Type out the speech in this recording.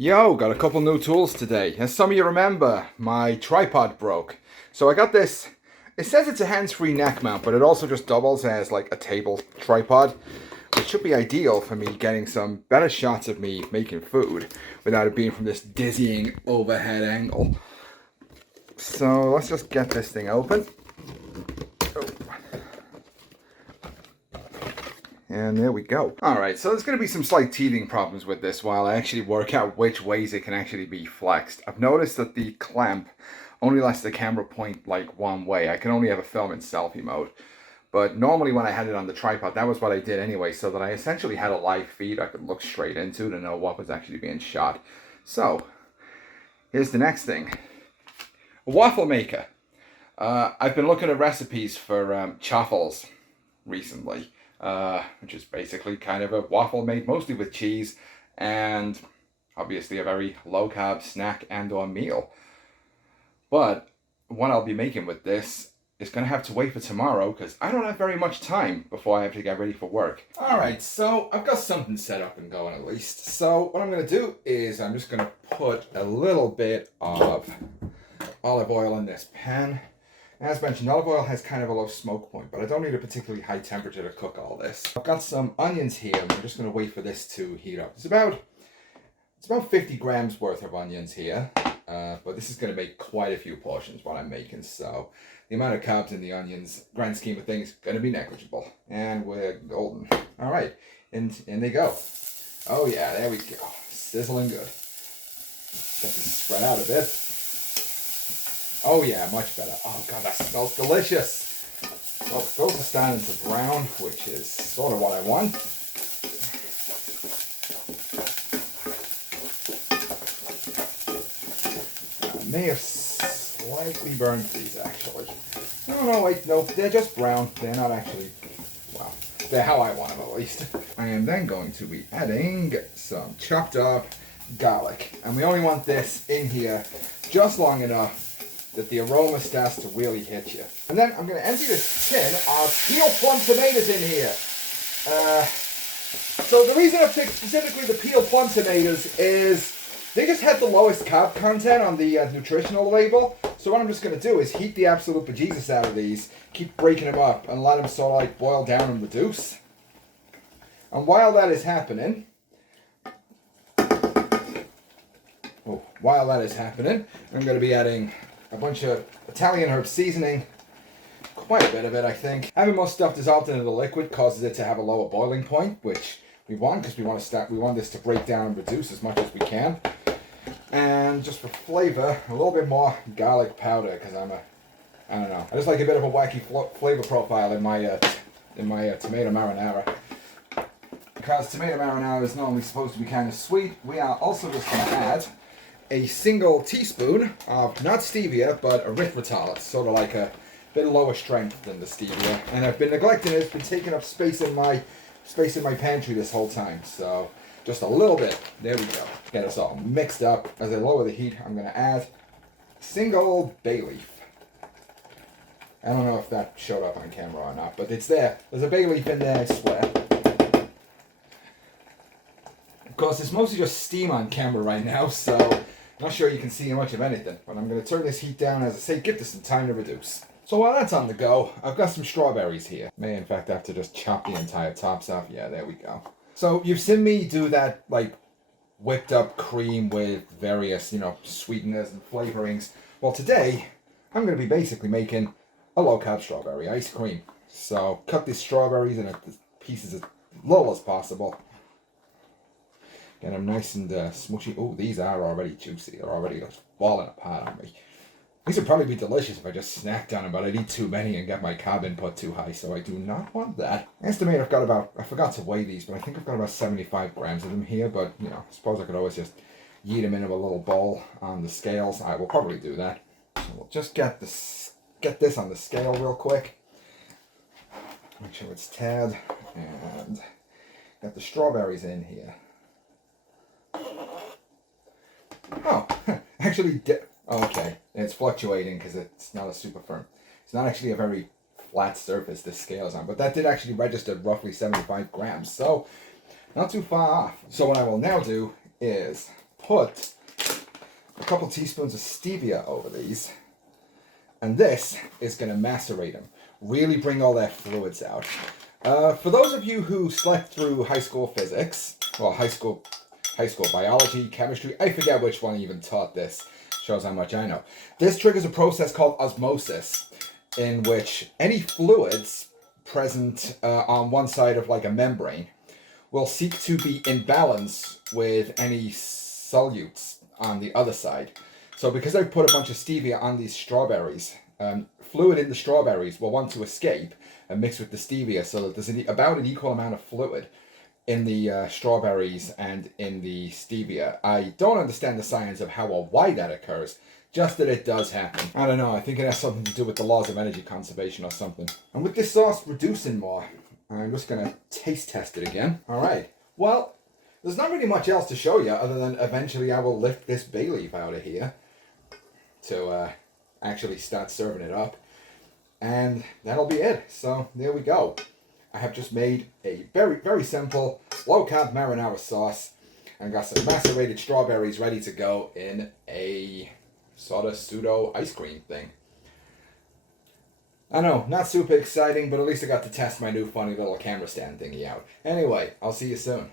Yo, got a couple new tools today. As some of you remember, my tripod broke. So I got this, it says it's a hands-free neck mount, but it also just doubles as like a table tripod, which should be ideal for me getting some better shots of me making food without it being from this dizzying overhead angle. So let's just get this thing open. And there we go. Alright, so there's going to be some slight teething problems with this while I actually work out which ways it can actually be flexed. I've noticed that the clamp only lets the camera point like one way. I can only have a film in selfie mode. But normally when I had it on the tripod, that was what I did anyway, so that I essentially had a live feed I could look straight into to know what was actually being shot. So, here's the next thing. A waffle maker. I've been looking at recipes for chaffles recently. Which is basically kind of a waffle made mostly with cheese and obviously a very low-carb snack and or meal. But what I'll be making with this is going to have to wait for tomorrow because I don't have very much time before I have to get ready for work. Alright, so I've got something set up and going at least. So what I'm going to do is I'm just going to put a little bit of olive oil in this pan. As mentioned, olive oil has kind of a low smoke point, but I don't need a particularly high temperature to cook all this. I've got some onions here, and I'm just going to wait for this to heat up. It's about 50 grams worth of onions here, but this is going to make quite a few portions what I'm making, so the amount of carbs in the onions, grand scheme of things, is going to be negligible. And we're golden. All right, in they go. Oh yeah, there we go. Sizzling good. Get this spread out a bit. Oh yeah, much better. Oh god, that smells delicious. Well, those are starting to brown, which is sort of what I want. I may have slightly burned these actually. No, wait, no, they're just brown. They're not actually, well, they're how I want them at least. I am then going to be adding some chopped up garlic. And we only want this in here just long enough that the aroma starts to really hit you. And then I'm going to empty this tin of peeled plum tomatoes in here. So the reason I've picked specifically the peeled plum tomatoes is they just have the lowest carb content on the nutritional label. So what I'm just going to do is heat the absolute bejesus out of these, keep breaking them up, and let them sort of like boil down and reduce. And while that is happening, I'm going to be adding a bunch of Italian herb seasoning, quite a bit of it I think. Having more stuff dissolved into the liquid causes it to have a lower boiling point, which we want because we want this to break down and reduce as much as we can. And just for flavor, a little bit more garlic powder because I don't know, I just like a bit of a wacky flavor profile in my tomato marinara. Because tomato marinara is normally supposed to be kind of sweet, we are also just going to add a single teaspoon of not stevia but erythritol. It's sort of like a bit lower strength than the stevia, and I've been neglecting it. It's been taking up space in my pantry this whole time, so just a little bit. There we go. Get us all mixed up. As I lower the heat, I'm going to add a single bay leaf. I don't know if that showed up on camera or not, but it's there. There's a bay leaf in there, I swear. Of course, it's mostly just steam on camera right now, so not sure you can see much of anything. But I'm going to turn this heat down, as I say, give this some time to reduce. So while that's on the go, I've got some strawberries here. May in fact have to just chop the entire tops off. Yeah, there we go. So you've seen me do that like whipped up cream with various, sweeteners and flavorings. Well, today I'm going to be basically making a low carb strawberry ice cream. So cut these strawberries into pieces as little as possible. Get them nice and smushy. Oh, these are already juicy. They're already just falling apart on me. These would probably be delicious if I just snacked on them, but I'd eat too many and get my carb input too high, so I do not want that. I estimate I've got about, I forgot to weigh these, but I think I've got about 75 grams of them here, but, I suppose I could always just yeet them into a little bowl on the scales. I will probably do that. So we'll just get this on the scale real quick. Make sure it's tabbed, and got the strawberries in here. Oh, actually, okay, it's fluctuating because it's not a super firm. It's not actually a very flat surface this scale is on, but that did actually register roughly 75 grams, so not too far off. So what I will now do is put a couple teaspoons of stevia over these. And this is going to macerate them. Really bring all their fluids out. For those of you who slept through high school physics, well, high school biology, chemistry, I forget which one even taught this. Shows how much I know. This triggers a process called osmosis, in which any fluids present on one side of like a membrane will seek to be in balance with any solutes on the other side. So because I've put a bunch of stevia on these strawberries, fluid in the strawberries will want to escape and mix with the stevia so that there's about an equal amount of fluid in the strawberries and in the stevia. I don't understand the science of how or why that occurs, just that it does happen. I don't know, I think it has something to do with the laws of energy conservation or something. And with this sauce reducing more, I'm just going to taste test it again. Alright, well, there's not really much else to show you other than eventually I will lift this bay leaf out of here to actually start serving it up. And that'll be it. So there we go. I have just made a very, very simple low-carb marinara sauce and got some macerated strawberries ready to go in a sort of pseudo ice cream thing. I know, not super exciting, but at least I got to test my new funny little camera stand thingy out. Anyway, I'll see you soon.